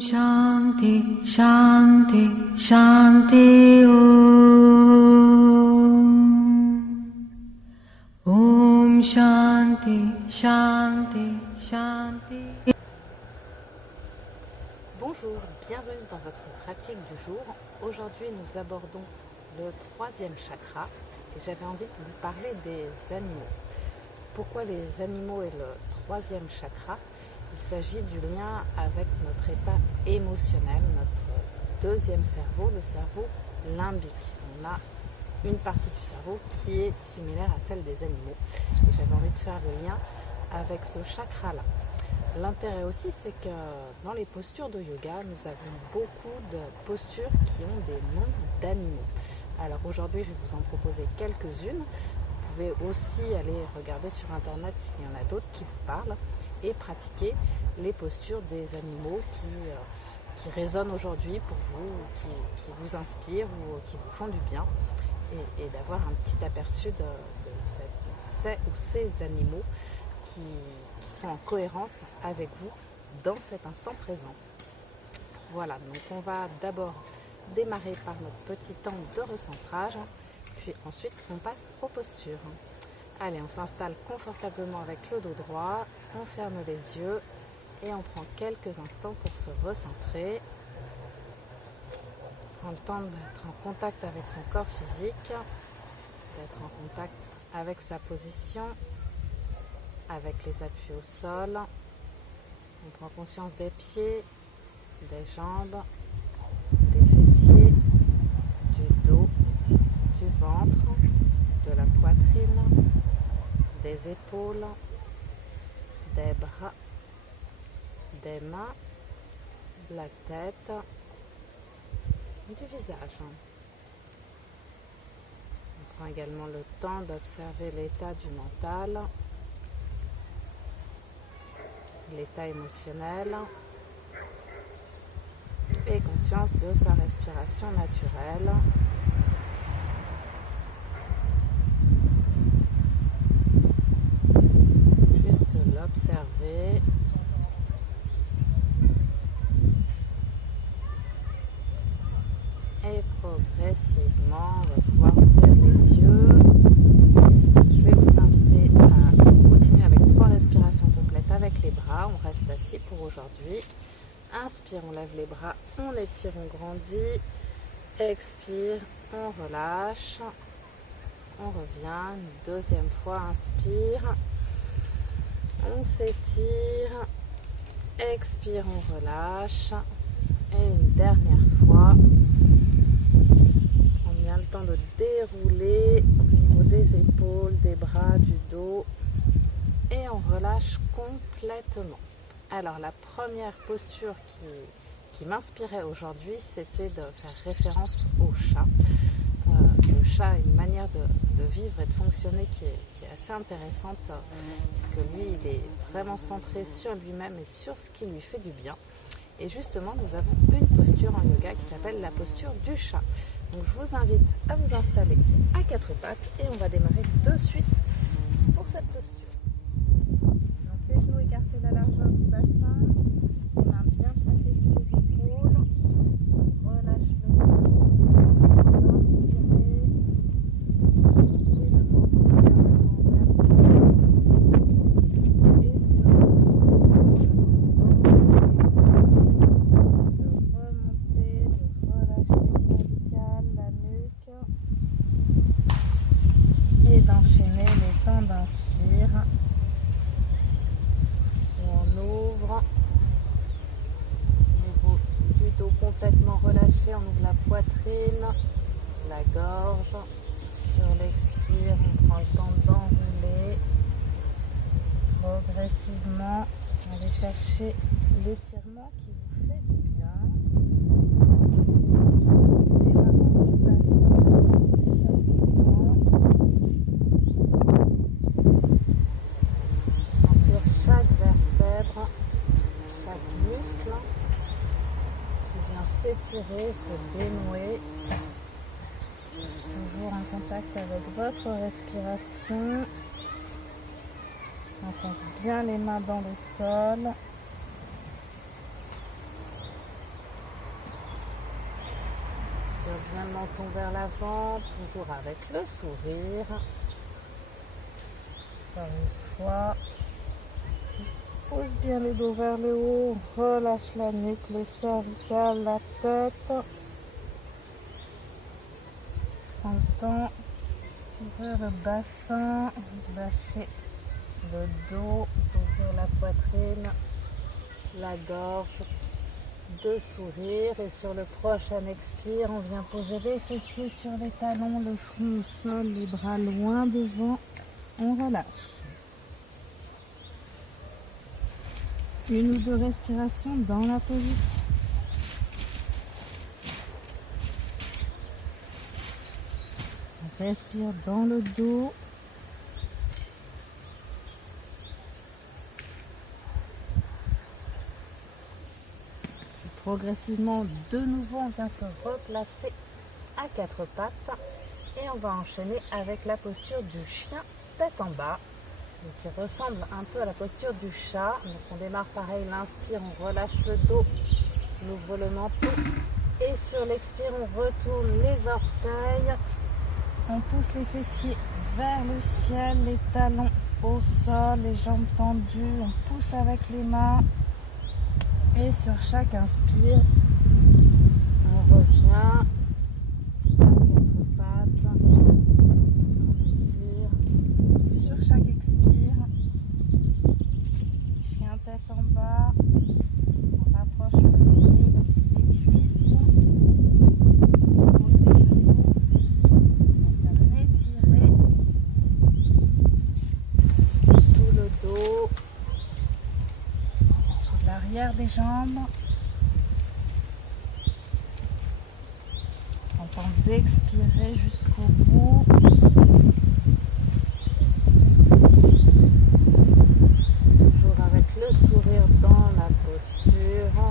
Shanti, Shanti, Shanti, Om Shanti, Shanti, Shanti. Bonjour, bienvenue dans votre pratique du jour. Aujourd'hui, nous abordons le troisième chakra et j'avais envie de vous parler des animaux. Pourquoi les animaux et le troisième chakra? Il s'agit du lien avec notre état émotionnel, notre deuxième cerveau, le cerveau limbique. On a une partie du cerveau qui est similaire à celle des animaux. Et j'avais envie de faire le lien avec ce chakra-là. L'intérêt aussi, c'est que dans les postures de yoga, nous avons beaucoup de postures qui ont des noms d'animaux. Alors aujourd'hui, je vais vous en proposer quelques-unes. Vous pouvez aussi aller regarder sur Internet s'il y en a d'autres qui vous parlent et pratiquer les postures des animaux qui résonnent aujourd'hui pour vous, qui vous inspirent ou qui vous font du bien et d'avoir un petit aperçu de ces animaux qui sont en cohérence avec vous dans cet instant présent. Voilà, donc on va d'abord démarrer par notre petit temps de recentrage, puis ensuite on passe aux postures. Allez, on s'installe confortablement avec le dos droit, on ferme les yeux et on prend quelques instants pour se recentrer. Prend le temps d'être en contact avec son corps physique, d'être en contact avec sa position, avec les appuis au sol. On prend conscience des pieds, des jambes, des fessiers, du dos, du ventre, de la poitrine, des épaules, des bras, des mains, de la tête, du visage. On prend également le temps d'observer l'état du mental, l'état émotionnel et conscience de sa respiration naturelle. Juste l'observer. Et progressivement, on va pouvoir ouvrir les yeux. Je vais vous inviter à continuer avec 3 respirations complètes avec les bras. On reste assis pour aujourd'hui. Inspire, on lève les bras, on étire, on grandit. Expire, on relâche. On revient une deuxième fois. Inspire, on s'étire. Expire, on relâche. Et une dernière fois. On vient le temps de dérouler au niveau des épaules, des bras, du dos. Et on relâche complètement. Alors la première posture qui m'inspirait aujourd'hui, c'était de faire référence au chat. Le chat a une manière de vivre et de fonctionner qui est assez intéressante, puisque lui, il est vraiment centré sur lui-même et sur ce qui lui fait du bien. Et justement, nous avons une posture en yoga qui s'appelle la posture du chat. Donc je vous invite à vous installer à 4 pattes et on va démarrer de suite pour cette posture. Donc les genoux écartés à la largeur du bassin, les mains bien placées sur les épaules. Relâche le cou, inspirez, montez le ventre vers l'avant, vers le haut. Et sur l'expire, de remonter, de relâcher les cervicales, la nuque. Et d'enchaîner les temps d'inspire. On ouvre du dos complètement relâché, on ouvre la poitrine, la gorge. Sur l'expire, on prend le temps d'enrouler. Progressivement, allez chercher l'étirement qui vous fait du bien. Les mains dans du bassin, chaque mouvement. Sentir chaque vertèbre, chaque muscle qui vient s'étirer, se dénouer. Toujours en contact avec votre respiration. Enfonce bien les mains dans le sol. vient le menton vers l'avant, toujours avec le sourire. Encore une fois. Pousse bien le dos vers le haut, relâche la nuque, le cervical, la tête. Prends le temps d'ouvrir le bassin, lâcher le dos, d'ouvrir la poitrine, la gorge, de sourire. Et sur le prochain expire, on vient poser les fessiers sur les talons, le front au sol, les bras loin devant. On relâche. Une ou deux respirations dans la position. Respire dans le dos. Puis progressivement, de nouveau, on vient se replacer à quatre pattes. Et on va enchaîner avec la posture du chien tête en bas, qui ressemble un peu à la posture du chat. Donc on démarre pareil, l'inspire, on relâche le dos, on ouvre le menton. Et sur l'expire, on retourne les orteils. On pousse les fessiers vers le ciel, les talons au sol, les jambes tendues. On pousse avec les mains. Et sur chaque inspire, on revient à quatre pattes. On étire. Sur chaque expire, chien tête en bas. On rapproche le nombril des cuisses. Des jambes. On tente d'expirer jusqu'au bout. Toujours avec le sourire dans la posture.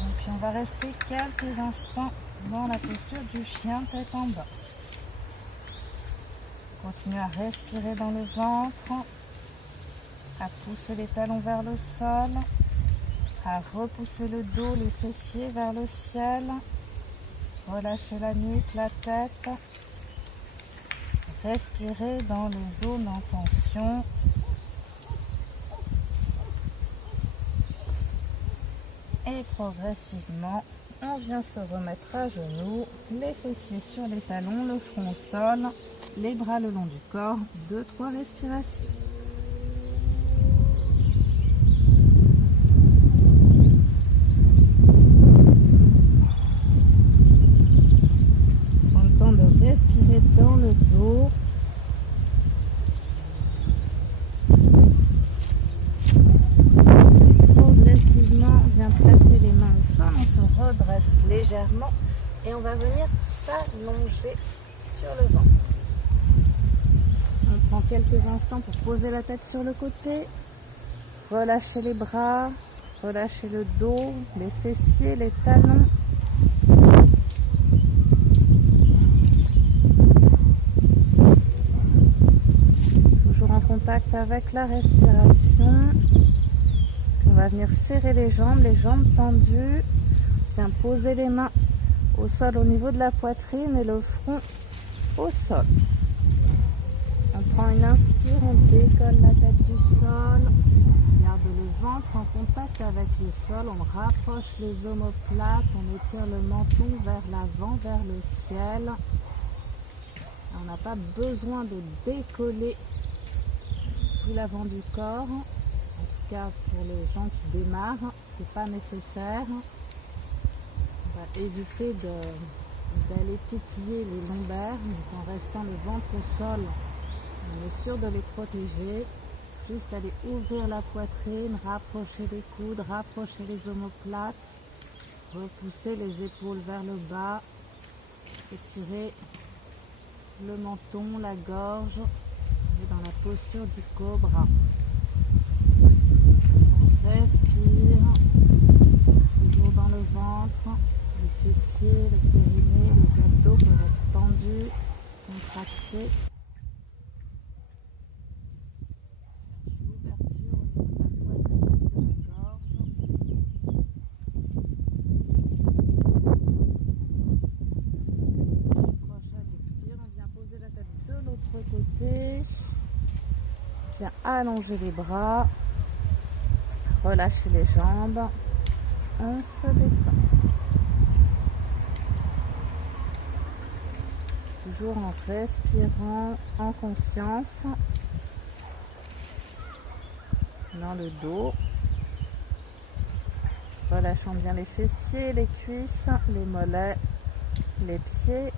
Et puis on va rester quelques instants dans la posture du chien tête en bas. Continuez à respirer dans le ventre, à pousser les talons vers le sol, à repousser le dos, les fessiers vers le ciel, relâchez la nuque, la tête, respirez dans les zones en tension. Et progressivement, on vient se remettre à genoux, les fessiers sur les talons, le front au sol, les bras le long du corps, 2-3 respirations. Respirez dans le dos. Progressivement, on vient placer les mains au sol, on se redresse légèrement et on va venir s'allonger sur le ventre. On prend quelques instants pour poser la tête sur le côté, relâchez les bras, relâchez le dos, les fessiers, les talons. Contact avec la respiration. On va venir serrer les jambes tendues. Bien poser les mains au sol au niveau de la poitrine et le front au sol. On prend une inspire, on décolle la tête du sol. Garde le ventre en contact avec le sol. On rapproche les omoplates. On étire le menton vers l'avant, vers le ciel. On n'a pas besoin de décoller tout l'avant du corps, en tout cas pour les gens qui démarrent, c'est pas nécessaire. On va éviter d'aller titiller les lombaires, donc en restant le ventre au sol, on est sûr de les protéger. Juste aller ouvrir la poitrine, rapprocher les coudes, rapprocher les omoplates, repousser les épaules vers le bas, étirer le menton, la gorge. Dans la posture du cobra. On respire, toujours dans le ventre, les fessiers, le périnée, les abdos peuvent être tendus, contractés. L'ouverture au niveau de la poitrine, de la gorge. bien allonger les bras, relâcher les jambes, on se détend. Toujours en respirant en conscience dans le dos. Relâchons bien les fessiers, les cuisses, les mollets, les pieds.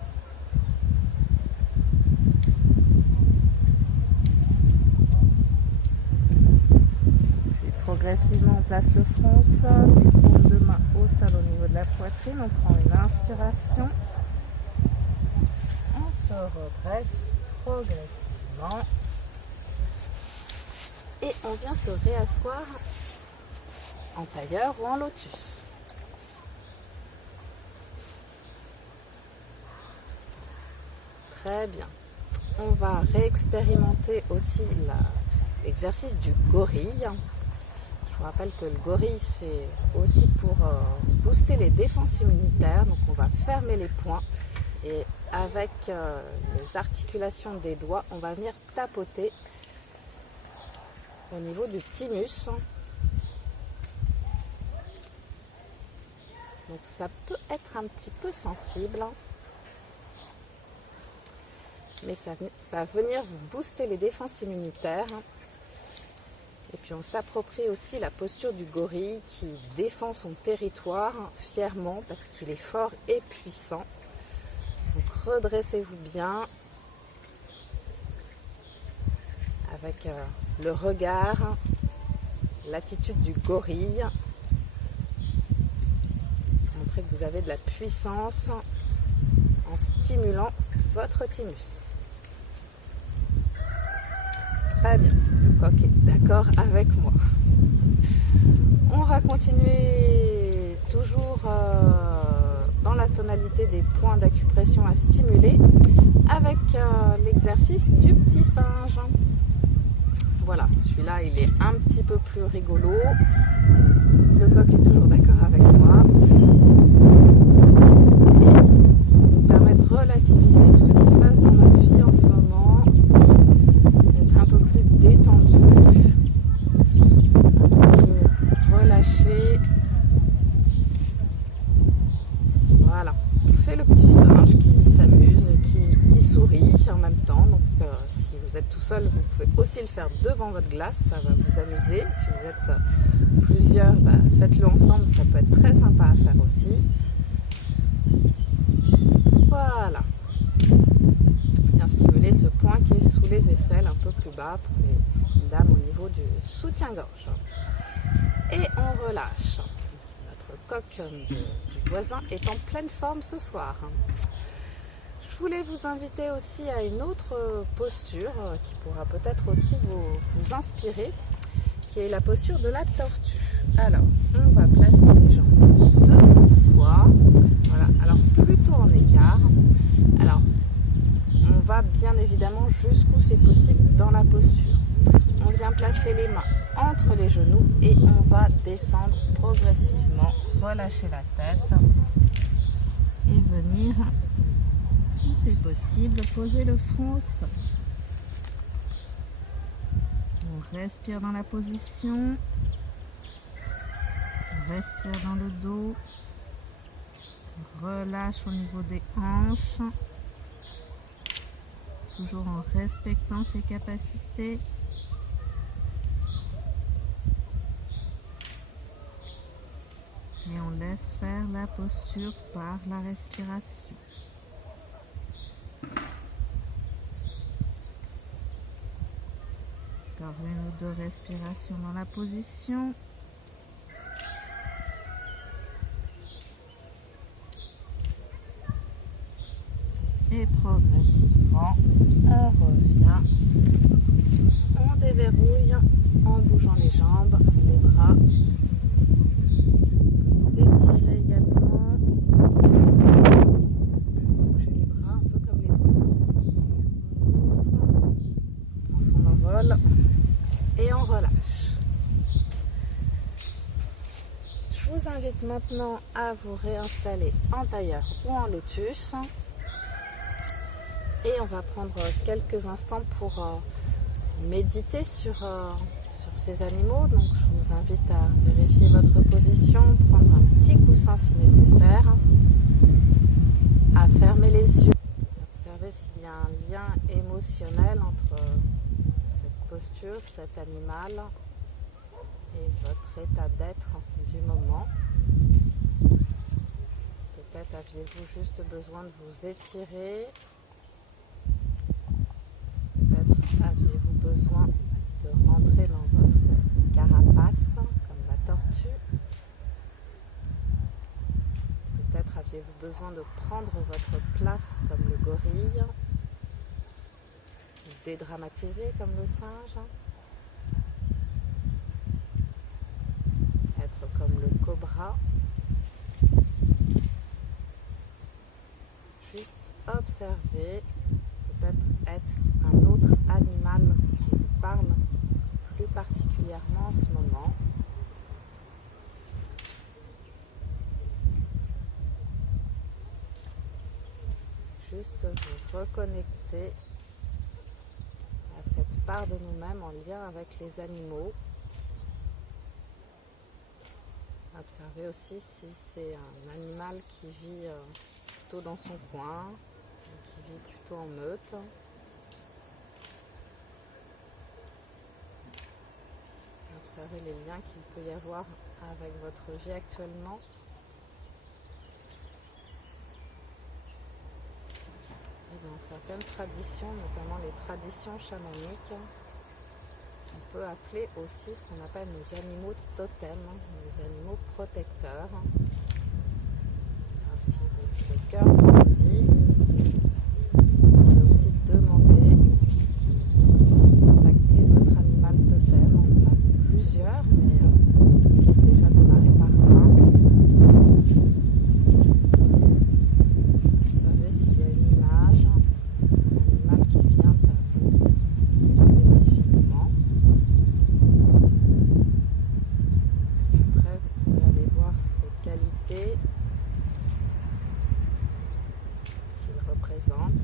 Puis progressivement, on place le front au sol, les paumes de main au sol au niveau de la poitrine. On prend une inspiration. On se redresse progressivement. Et on vient se réasseoir en tailleur ou en lotus. Très bien. On va réexpérimenter aussi l'exercice du gorille. Je vous rappelle que le gorille, c'est aussi pour booster les défenses immunitaires. Donc on va fermer les poings et avec les articulations des doigts, on va venir tapoter au niveau du thymus. Donc ça peut être un petit peu sensible, mais ça va venir vous booster les défenses immunitaires. Et puis on s'approprie aussi la posture du gorille qui défend son territoire fièrement parce qu'il est fort et puissant. Donc redressez-vous bien avec le regard, l'attitude du gorille. Montrez que vous avez de la puissance en stimulant votre thymus. Très bien, le coq est d'accord avec moi. On va continuer toujours dans la tonalité des points d'acupression à stimuler avec l'exercice du petit singe. Voilà, celui-là il est un petit peu plus rigolo. Le coq est toujours d'accord avec moi. Et ça nous permet de relativiser tout ce qui se passe dans notre vie en ce moment. D'être un peu plus détendu. Un peu plus relâché. Voilà. On fait le petit singe qui s'amuse, qui sourit en même temps. Donc si vous êtes tout seul, vous pouvez aussi le faire devant votre glace, ça va vous amuser. Si vous êtes plusieurs, faites-le ensemble, ça peut être très sympa à faire aussi. Voilà. Bien stimuler ce point qui est sous les aisselles, un peu plus bas pour les dames au niveau du soutien-gorge. Et on relâche. Notre coq du voisin est en pleine forme ce soir. Je voulais vous inviter aussi à une autre posture qui pourra peut-être aussi vous inspirer, qui est la posture de la tortue. Alors, on va placer les jambes devant soi. Voilà, alors plutôt en écart. Alors, on va bien évidemment jusqu'où c'est possible dans la posture. On vient placer les mains entre les genoux et on va descendre progressivement, relâcher la tête et venir, si c'est possible, poser le front au sol. On respire dans la position, on respire dans le dos, on relâche au niveau des hanches, toujours en respectant ses capacités. Et on laisse faire la posture par la respiration. Encore une ou deux respirations dans la position. Et progressivement, on revient. On déverrouille en bougeant les jambes, les bras. S'étirer également. Bouger les bras un peu comme les oiseaux. On prend son envol et on relâche. Je vous invite maintenant à vous réinstaller en tailleur ou en lotus. Et on va prendre quelques instants pour méditer sur ces animaux. Donc je vous invite à vérifier votre position, prendre un petit coussin si nécessaire, à fermer les yeux, observer s'il y a un lien émotionnel entre cette posture, cet animal et votre état d'être du moment. Peut-être aviez-vous juste besoin de vous étirer. Peut-être aviez-vous besoin de rentrer dans votre carapace, comme la tortue. Peut-être aviez-vous besoin de prendre votre place comme le gorille, dédramatiser comme le singe, être comme le cobra. Juste observer, peut-être est-ce un autre animal qui vous parle plus particulièrement en ce moment. Juste vous reconnecter à cette part de nous-mêmes en lien avec les animaux. Observez aussi si c'est un animal qui vit plutôt dans son coin, qui vit plutôt en meute. Observez les liens qu'il peut y avoir avec votre vie actuellement. Et dans certaines traditions, notamment les traditions chamaniques, on peut appeler aussi ce qu'on appelle nos animaux totems, nos animaux protecteurs. Alors, si le cœur vous en dit, vous pouvez aussi demander de contacter votre animal totem. On en a plusieurs, mais déjà démarrer par un. Vous savez s'il y a une image, un animal qui vient à vous plus spécifiquement. Après, vous pouvez aller voir ses qualités, ce qu'il représente.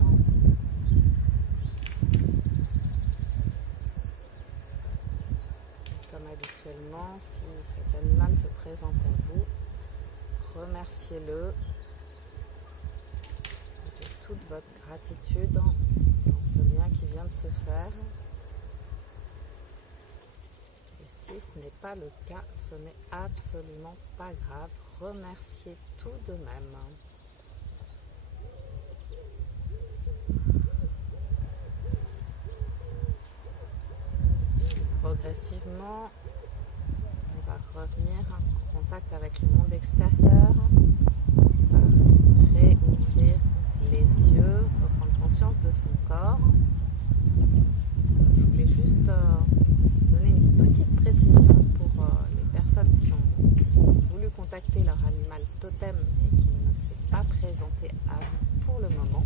Comme habituellement, si cet animal se présente à vous, remerciez-le de toute votre gratitude dans ce lien qui vient de se faire. Et si ce n'est pas le cas, ce n'est absolument pas grave. Remerciez tout de même. Progressivement, on va revenir en contact avec le monde extérieur, réouvrir les yeux, reprendre conscience de son corps. Je voulais juste donner une petite précision pour les personnes qui ont voulu contacter leur animal totem et qui ne s'est pas présenté à vous pour le moment.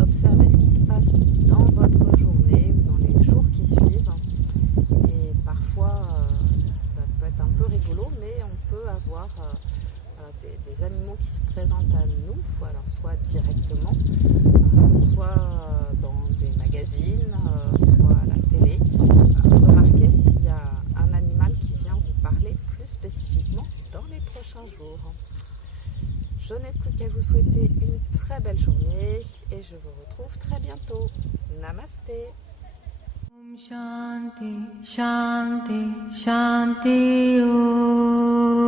Observez ce qui se passe dans votre journée ou dans les jours qui suivent. Et parfois, ça peut être un peu rigolo, mais on peut avoir des animaux qui se présentent à nous, alors soit directement, soit dans des magazines, soit à la télé. Remarquez s'il y a un animal qui vient vous parler plus spécifiquement dans les prochains jours. Je n'ai plus qu'à vous souhaiter une très belle journée et je vous retrouve très bientôt. Namasté. Om Shanti, Shanti, Shanti Om.